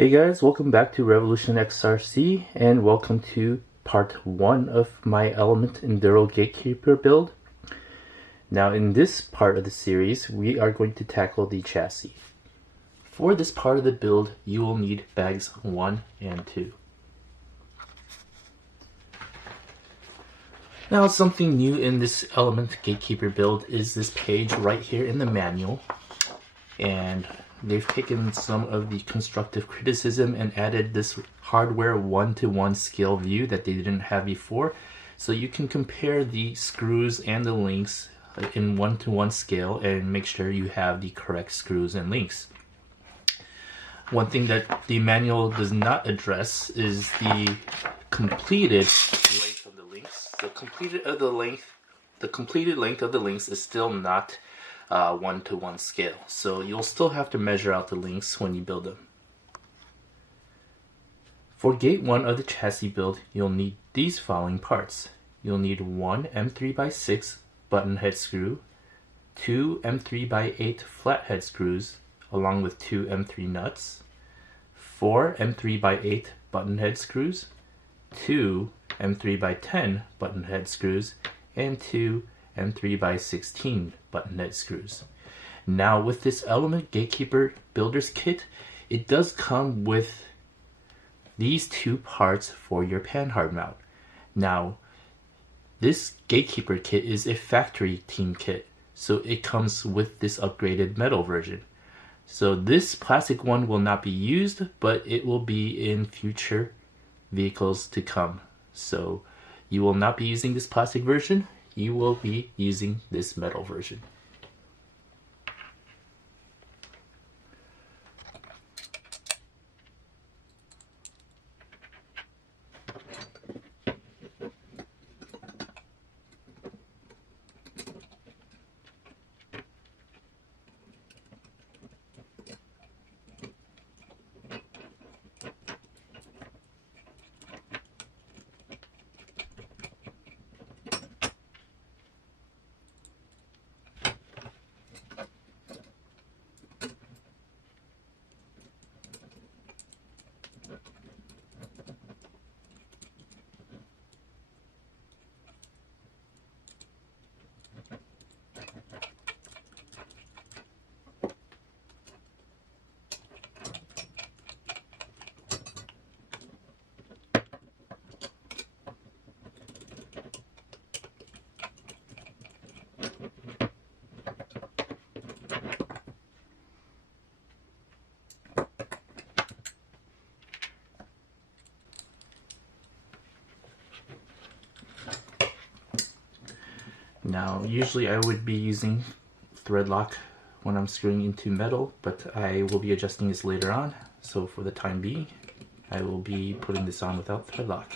Hey guys, welcome back to Revolution XRC and welcome to part 1 of my Element Enduro Gatekeeper build. Now in this part of the series, we are going to tackle the chassis. For this part of the build, you will need bags 1 and 2. Now something new in this Element Gatekeeper build is this page right here in the manual, and they've taken some of the constructive criticism and added this hardware 1-to-1 scale view that they didn't have before. So you can compare the screws and the links in 1-to-1 scale and make sure you have the correct screws and links. One thing that the manual does not address is the completed length of the links. The completed length of the links is still not 1-to-1 scale, so you'll still have to measure out the links when you build them. For gate 1 of the chassis build, you'll need these following parts. You'll need 1 M3x6 button head screw, 2 M3x8 flathead screws along with 2 M3 nuts, 4 M3x8 button head screws, 2 M3x10 button head screws, and 2 M3x16 button head screws. Now with this Element Gatekeeper Builder's Kit, it does come with these two parts for your panhard mount. Now this Gatekeeper kit is a factory team kit, so it comes with this upgraded metal version. So this plastic one will not be used, but it will be in future vehicles to come. So you will not be using this plastic version, you will be using this metal version. Now, usually I would be using thread lock when I'm screwing into metal, but I will be adjusting this later on. So for the time being, I will be putting this on without thread lock.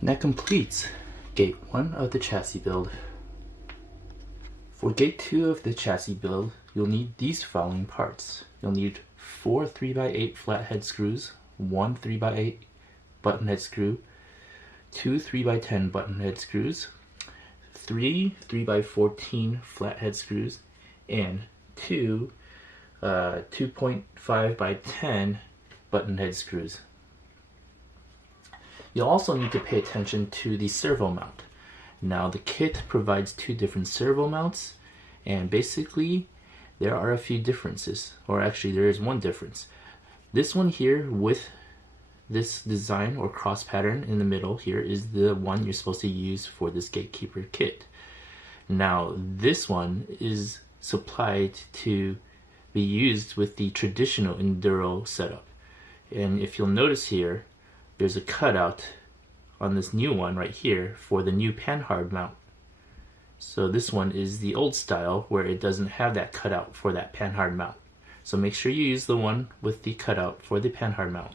And that completes Gate 1 of the chassis build. For Gate 2 of the chassis build, you'll need these following parts. You'll need 4 3x8 flathead screws, 1 3x8 button head screw, 2 3x10 button head screws, 3 3x14 flathead screws, and 2 2.5x10 button head screws. You'll also need to pay attention to the servo mount. Now the kit provides 2 different servo mounts, and basically there are a few differences, or actually there is one difference. This one here with this design or cross pattern in the middle here is the one you're supposed to use for this Gatekeeper kit. Now this one is supplied to be used with the traditional Enduro setup, and if you'll notice here, there's a cutout on this new one right here for the new panhard mount. So this one is the old style where it doesn't have that cutout for that panhard mount. So make sure you use the one with the cutout for the panhard mount.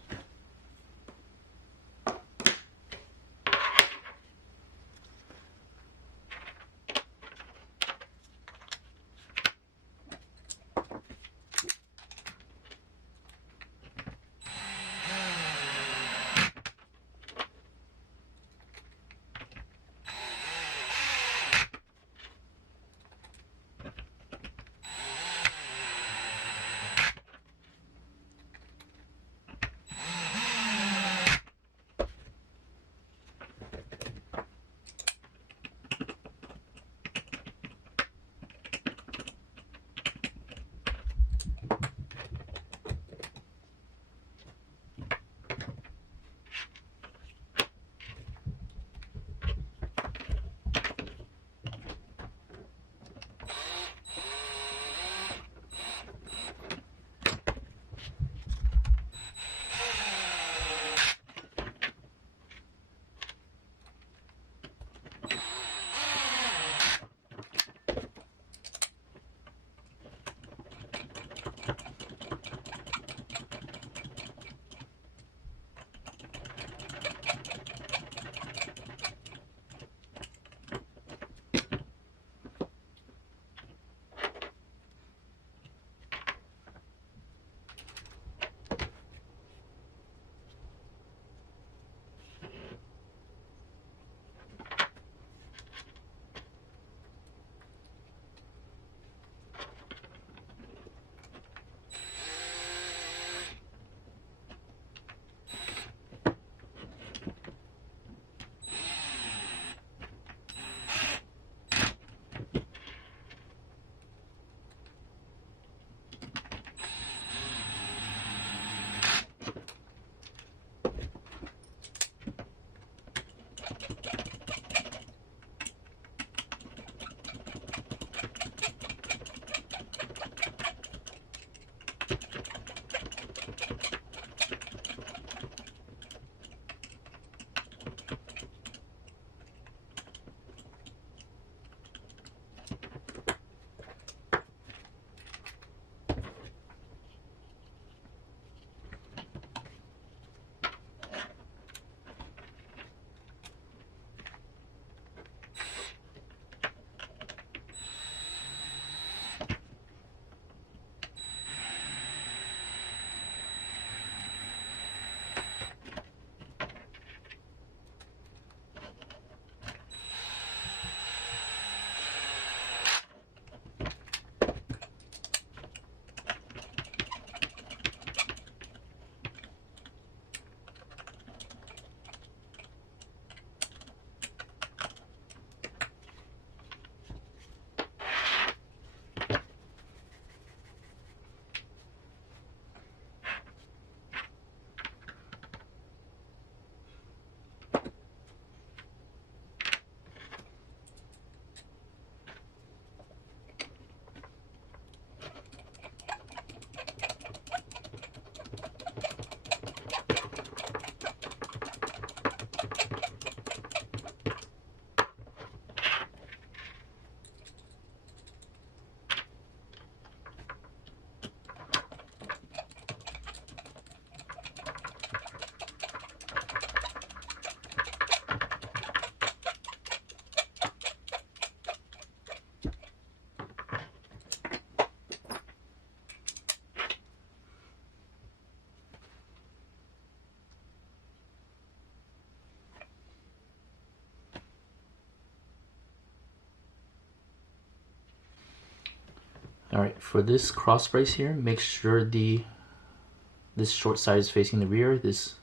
Alright, for this cross brace here, make sure this short side is facing the rear, this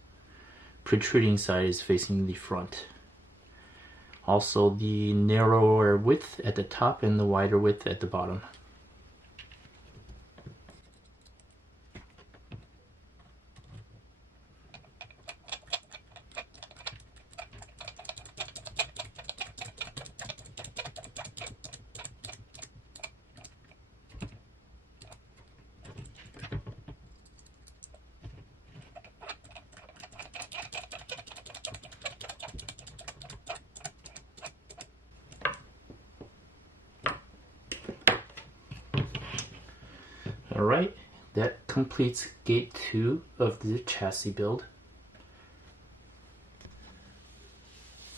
protruding side is facing the front. Also the narrower width at the top and the wider width at the bottom. Alright, that completes gate 2 of the chassis build.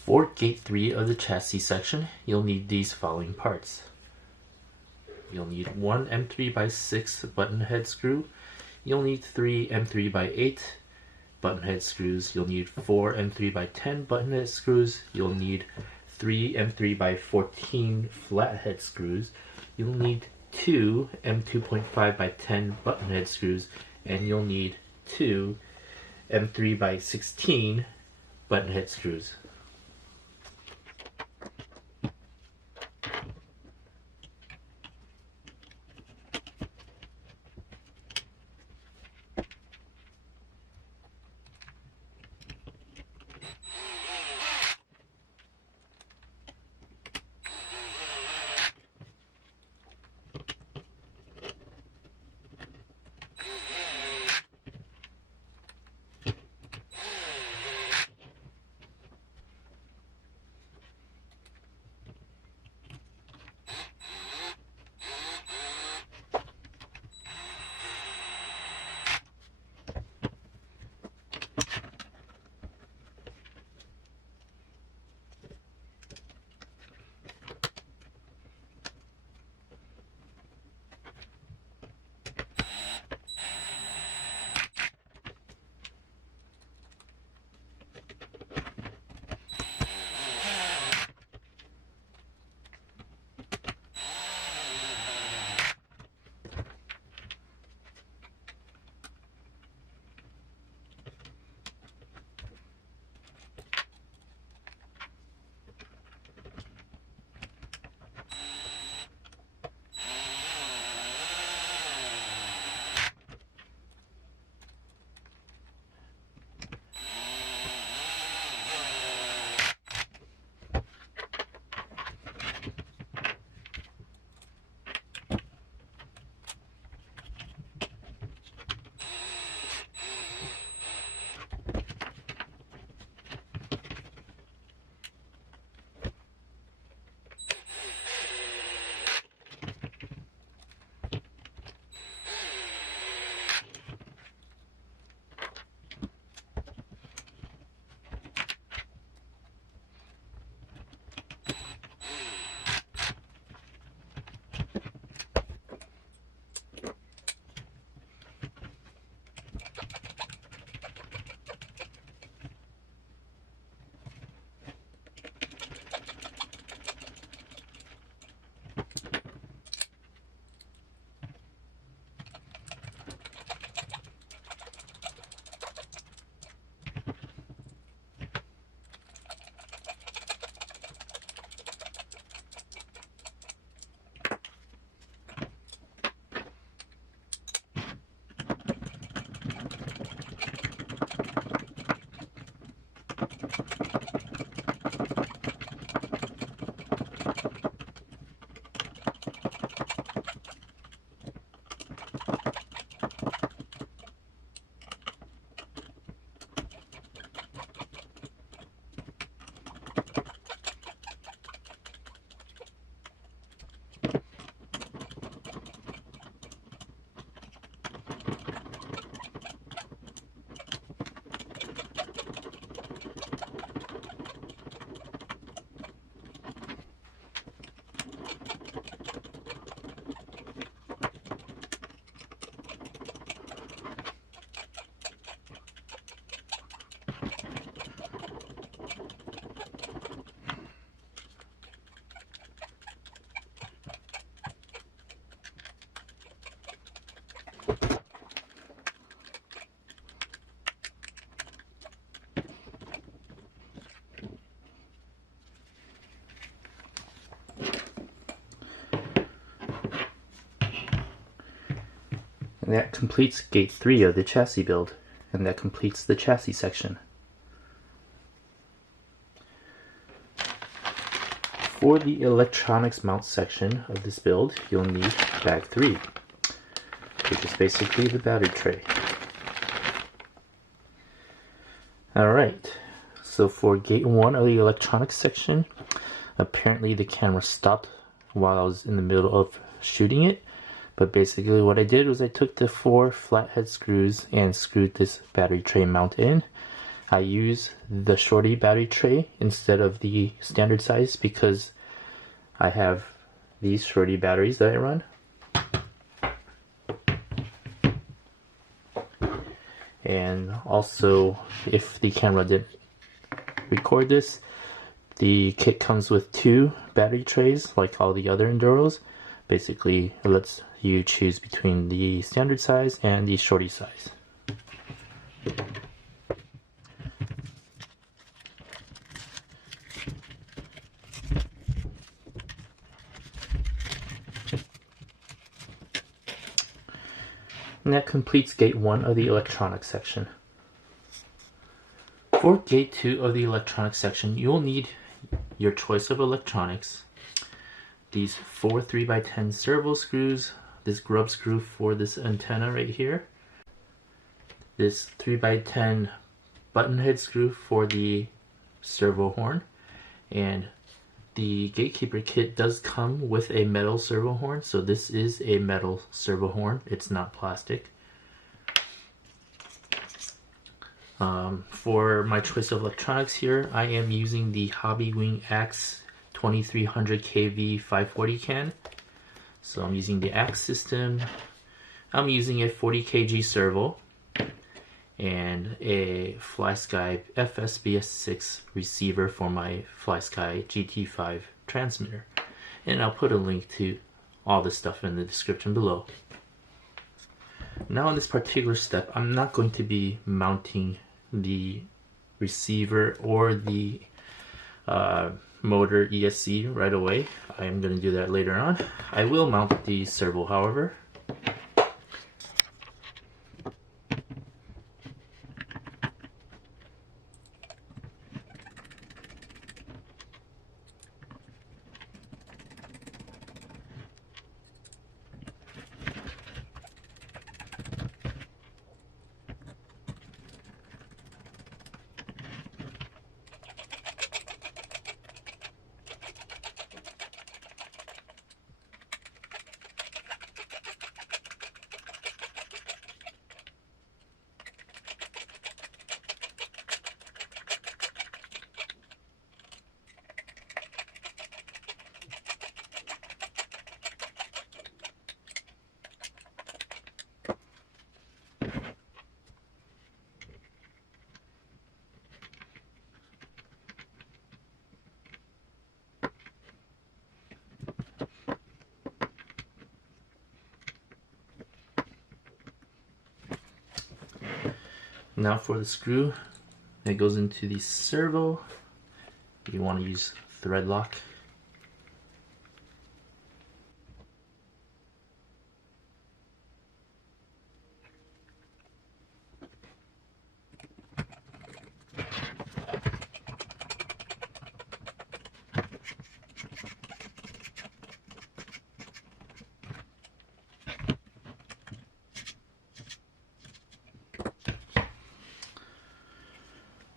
For gate 3 of the chassis section, you'll need these following parts. You'll need one M3x6 button head screw. You'll need 3 M3x8 button head screws. You'll need 4 M3x10 button head screws. You'll need 3 M3x14 flat head screws. You'll need 2 M2.5x10 button head screws, and you'll need 2 M3x16 button head screws. That completes gate 3 of the chassis build, and that completes the chassis section. For the electronics mount section of this build, you'll need bag 3, which is basically the battery tray. Alright, so for gate 1 of the electronics section, apparently the camera stopped while I was in the middle of shooting it. But basically what I did was I took the 4 flathead screws and screwed this battery tray mount in. I use the shorty battery tray instead of the standard size because I have these shorty batteries that I run. And also, if the camera didn't record this, the kit comes with 2 battery trays like all the other Enduros. Basically, it lets you choose between the standard size and the shorty size. And that completes gate 1 of the electronics section. For gate 2 of the electronics section, you'll need your choice of electronics, these 4 3x10 servo screws, this grub screw for this antenna right here, this 3x10 button head screw for the servo horn, and the Gatekeeper kit does come with a metal servo horn, so this is a metal servo horn, it's not plastic. For my choice of electronics here, I am using the Hobbywing Axe 2300 kV 540 can. So I'm using the Axe system. I'm using a 40 kg servo and a FlySky FSBS6 receiver for my FlySky GT5 transmitter. And I'll put a link to all this stuff in the description below. Now in this particular step, I'm not going to be mounting the receiver or the motor ESC right away. I am going to do that later on. I will mount the servo, however. Now for the screw that goes into the servo, you want to use thread lock.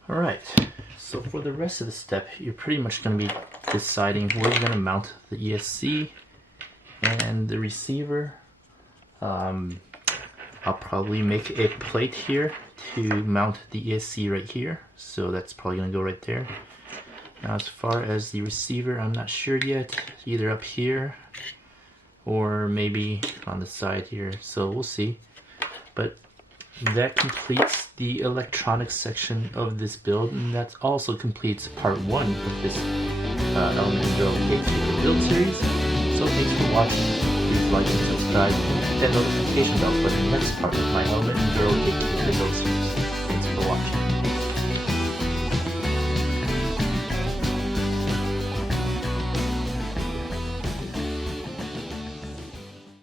Alright, so for the rest of the step, you're pretty much going to be deciding where you're going to mount the ESC and the receiver. I'll probably make a plate here to mount the ESC right here, so that's probably going to go right there. Now as far as the receiver, I'm not sure yet, either up here or maybe on the side here, so we'll see. But that completes the electronics section of this build, and that also completes part 1 of this Element Gatekeeper build series. So thanks for watching. Please like and subscribe and hit the notification bell for the next part of my Element Gatekeeper build series. Thanks for watching.